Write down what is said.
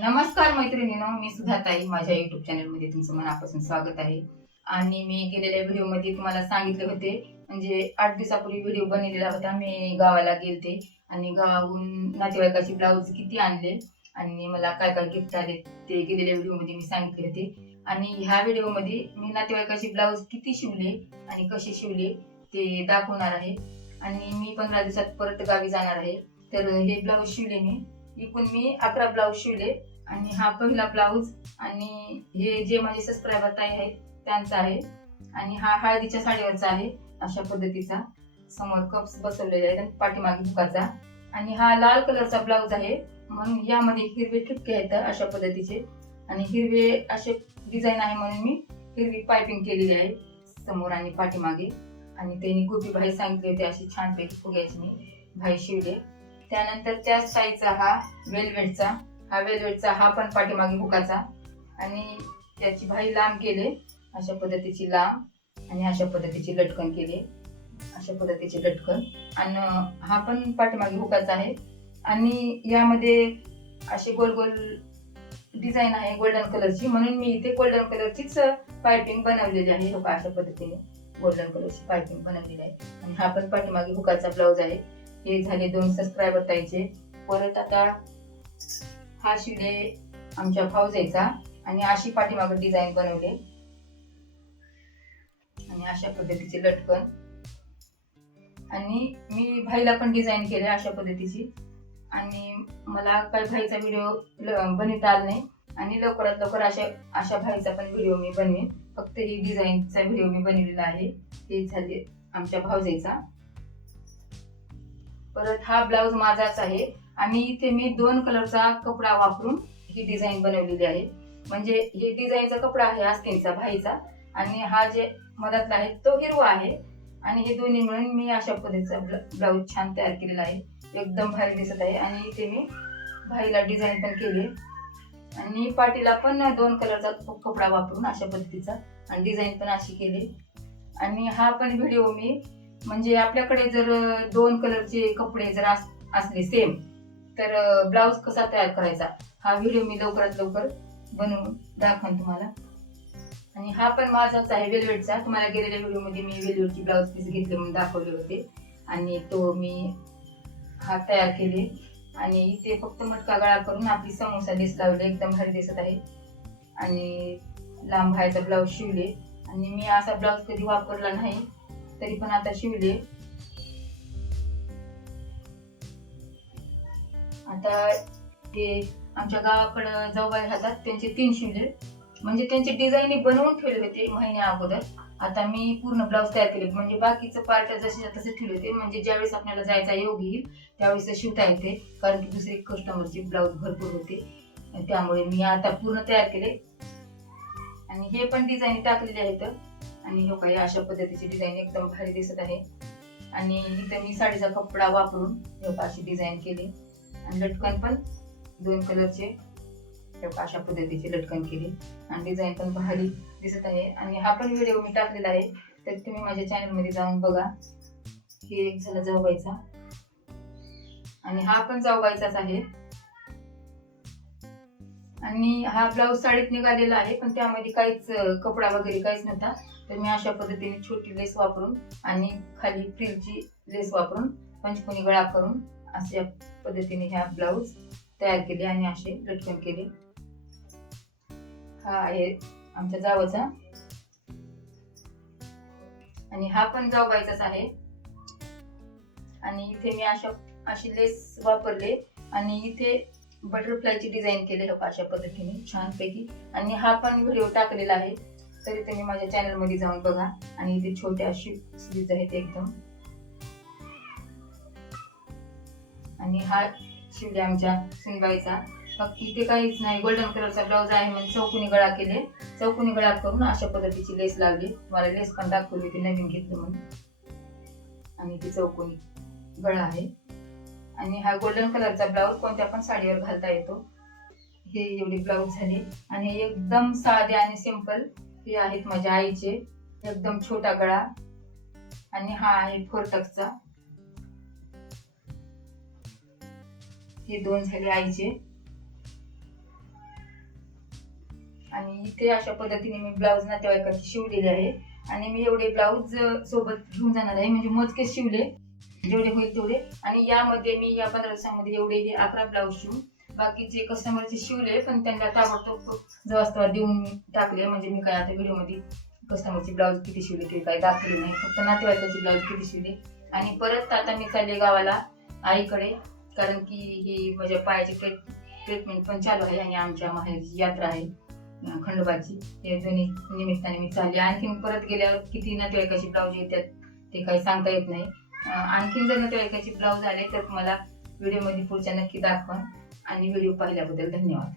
नमस्कार मैत्रिणीनो मी सुधाताई माझ्या युट्यूब चॅनलमध्ये तुमचं मनापासून स्वागत आहे. आणि मी गेलेल्या व्हिडिओमध्ये तुम्हाला सांगितले होते म्हणजे आठ दिवसापूर्वी व्हिडिओ बनवलेला होता मी गावाला गेलते आणि गावाहून नातेवाईकाचे ब्लाऊज किती आणले आणि मला काय काय गिफ्ट आले ते गेलेल्या व्हिडिओमध्ये मी सांगितले होते. आणि ह्या व्हिडिओमध्ये मी नातेवाईकाचे ब्लाऊज किती शिवले आणि कसे शिवले ते दाखवणार आहे. आणि मी पंधरा दिवसात परत गावी जाणार आहे. तर हे ब्लाऊज शिवले मी. एकूण मी अकरा ब्लाऊज शिवले. आणि हा पहिला ब्लाऊज आणि हे जे माझे सबस्क्रायबर ताई आहेत त्यांचा आहे. आणि हा हळदीच्या साडीवरचा आहे अशा पद्धतीचा. समोर कप्स बसवलेले आहेत आणि पाठीमागे हुकाचा. आणि हा लाल कलरचा ब्लाऊज आहे. म्हणून यामध्ये हिरवे ठिपके आहेत अशा पद्धतीचे. आणि हिरवे असे डिझाईन आहे म्हणून मी हिरवी पायपिंग केलेली आहे समोर आणि पाठीमागे. आणि त्यांनी गोपी भाई सांगितले होते अशी छानपैकी फुग्याची मी भाई शिवले. त्यानंतर त्याच साईजचा हा वेलवेटचा हा वेलवेटचा हा पण पाठीमागे हुकाचा आणि त्याची भाई लांब केले अशा पद्धतीची लांब आणि अशा पद्धतीची लटकन केले. अशा पद्धतीची लटकन. आणि हा पण पाठीमागे हुकाचा आहे. आणि यामध्ये अशी गोल गोल डिझाईन आहे गोल्डन कलरची. म्हणून मी इथे गोल्डन कलरचीच पायपिंग बनवलेली आहे. लोक अशा पद्धतीने गोल्डन कलरची पायपिंग बनवलेली आहे. आणि हा पण पाठीमागे हुकाचा ब्लाऊज आहे. हे झाले दोन सबस्क्रायबर ताईचे. परत आता हा शिवले आमच्या भाऊजाईचा आणि अशी पाठीमागे डिझाईन बनवले. आणि अशा पद्धतीचे लटकन. आणि मी भाईला पण डिझाईन केले अशा पद्धतीची. आणि मला काही भाईचा व्हिडिओ बनवता आला नाही. आणि लवकरात लवकर अशा अशा भाईचा पण व्हिडिओ मी बनवेन. फक्त ही डिझाईनचा व्हिडिओ मी बनवलेला आहे. हे झाले आमच्या भावजेचा परत हा ब्लाऊज माझाच आहे. आणि इथे मी दोन कलरचा कपडा वापरून ही डिझाईन बनवलेली आहे. म्हणजे हे डिझाईनचा कपडा आहे आस्तीनचा भाईचा. आणि हा जे मधातला आहे तो हिरवा आहे. आणि हे दोन्ही मिळून मी अशा पद्धतीचा ब्लाऊज छान तयार केलेला आहे. एकदम भारी दिसत आहे. आणि इथे मी भाईला डिझाईन पण केली आणि पाटीला पण दोन कलरचा कपडा वापरून अशा पद्धतीचा आणि डिझाईन पण अशी केली. आणि हा पण व्हिडिओ मी म्हणजे आपल्याकडे जर दोन कलरचे कपडे जर असले सेम तर ब्लाऊज कसा तयार करायचा? हा व्हिडिओ मी लवकरात लवकर बनवून दाखवेन तुम्हाला. आणि हा पण माझाच आहे वेलवेटचा. तुम्हाला गेलेल्या व्हिडिओमध्ये मी वेलवेटची ब्लाऊज पीस घेतले म्हणून दाखवले होते. आणि तो मी हा तयार केले. आणि इथे फक्त मटका गळा करून आपली समोसा लेस लावले एकदम भारी दिसत आहे. आणि लांब बाहेरचा ब्लाऊज शिवले. आणि मी असा ब्लाऊज कधी वापरला नाही तरी पण आता शिवले. आता ते आमच्या गावाकडं जाऊबाई राहतात त्यांचे तीन शिवले म्हणजे त्यांचे डिझाईन बनवून ठेवले होते महिन्या अगोदर. आता मी पूर्ण ब्लाऊज तयार केले. म्हणजे बाकीचं पार्ट जसे तसे ठेवले होते. म्हणजे ज्यावेळेस आपल्याला जायचा योग येईल त्यावेळेस शिवता येते. कारण की दुसरे कस्टमरचे ब्लाऊज भरपूर होते. त्यामुळे मी आता पूर्ण तयार केले. आणि हे पण डिझाईन टाकलेले आहेत आणि हे काही अशा पद्धतीची डिझाईन एकदम भारी दिसत आहे. आणि इथं मी साडीचा कपडा वापरून हे अशी डिझाईन केली. आणि लटकन पण दोन कलरचे. अशा पद्धतीचे लटकन केले. आणि डिझाईन पण भारी दिसत आहे. आणि हा पण व्हिडिओ मी टाकलेला आहे. तर तुम्ही माझ्या चॅनलमध्ये जाऊन बघा. हे एक झाला जाऊबाईचा आणि हा पण जाऊबाईचाच आहे. आणि हा ब्लाऊज साडीत निघालेला आहे. पण त्यामध्ये काहीच कपडा वगैरे काहीच नव्हता. तर मी अशा पद्धतीने छोटी लेस वापरून आणि खाली फ्रिलची लेस वापरून पंचकोनी गळा करून अशा पद्धतीने ह्या ब्लाऊज तयार केले आणि असे लटकन केले. हा आहे आमच्या जावाचा. आणि हा पण जाऊबाईचाच आहे. आणि इथे मी अशा अशी लेस वापरले आणि इथे बटरफ्लायची डिझाईन केले अशा पद्धतीने छानपैकी. आणि हा पण व्हिडिओ टाकलेला आहे. तरी तुम्ही माझ्या चॅनलमध्ये जाऊन बघा. आणि इथे छोट्या अशी आहेत एकदम. आणि हा शिवले आमच्या सुनबाईचा मग इथे काहीच नाही. गोल्डन कलरचा ब्लाऊज आहे म्हणजे चौकोनी गळा केले. चौकोनी गळा करून अशा पद्धतीची लेस लावली. मला लेस पण दाखवली होती नवीन घेतली म्हणून. आणि ती चौकोनी गळा आहे. आणि हा गोल्डन कलरचा ब्लाऊज कोणत्या पण साडीवर घालता येतो. हे एवढे ब्लाऊज झाले. आणि एकदम साधे आणि सिंपल हे आहेत माझ्या आईचे. एकदम छोटा गळा. आणि हा आहे फोरटकचा हे दोन झाले आईचे. आणि इथे अशा पद्धतीने मी ब्लाऊज नातेवाईकाची शिवलेले आहे. आणि मी एवढे ब्लाऊज सोबत घेऊन जाणार आहे. म्हणजे मोजकेच शिवले. जेवढे होईल तेवढे. आणि यामध्ये मी या पंधरा दिवसामध्ये एवढे हे अकरा ब्लाऊज शिवून बाकीचे कस्टमरचे शिवले. पण त्यांना ताबडतोब जवळ देऊन टाकले. म्हणजे मी काय आता व्हिडिओमध्ये कस्टमरचे ब्लाऊज किती शिवले ते काही दाखवले नाही. फक्त नातेवाईकाचे ब्लाऊज किती शिवले. आणि परत आता मी चालले गावाला आईकडे. कारण की ही माझ्या पायाची ट्रीट ट्रीटमेंट पण चालू आहे आणि आमच्या माहेरची यात्रा आहे खंडोबाची. हे दोन्ही निमित्ताने मी चालले. आणखीन परत गेल्यावर किती नातेवाईकाचे ब्लाऊज येतात ते काही सांगता येत नाही. आणखीन जर नातेवाईकाचे ब्लाऊज आले तर मला व्हिडिओमध्ये पुढच्या नक्की दाखवा आणि व्हिडिओ पाहिल्याबद्दल धन्यवाद.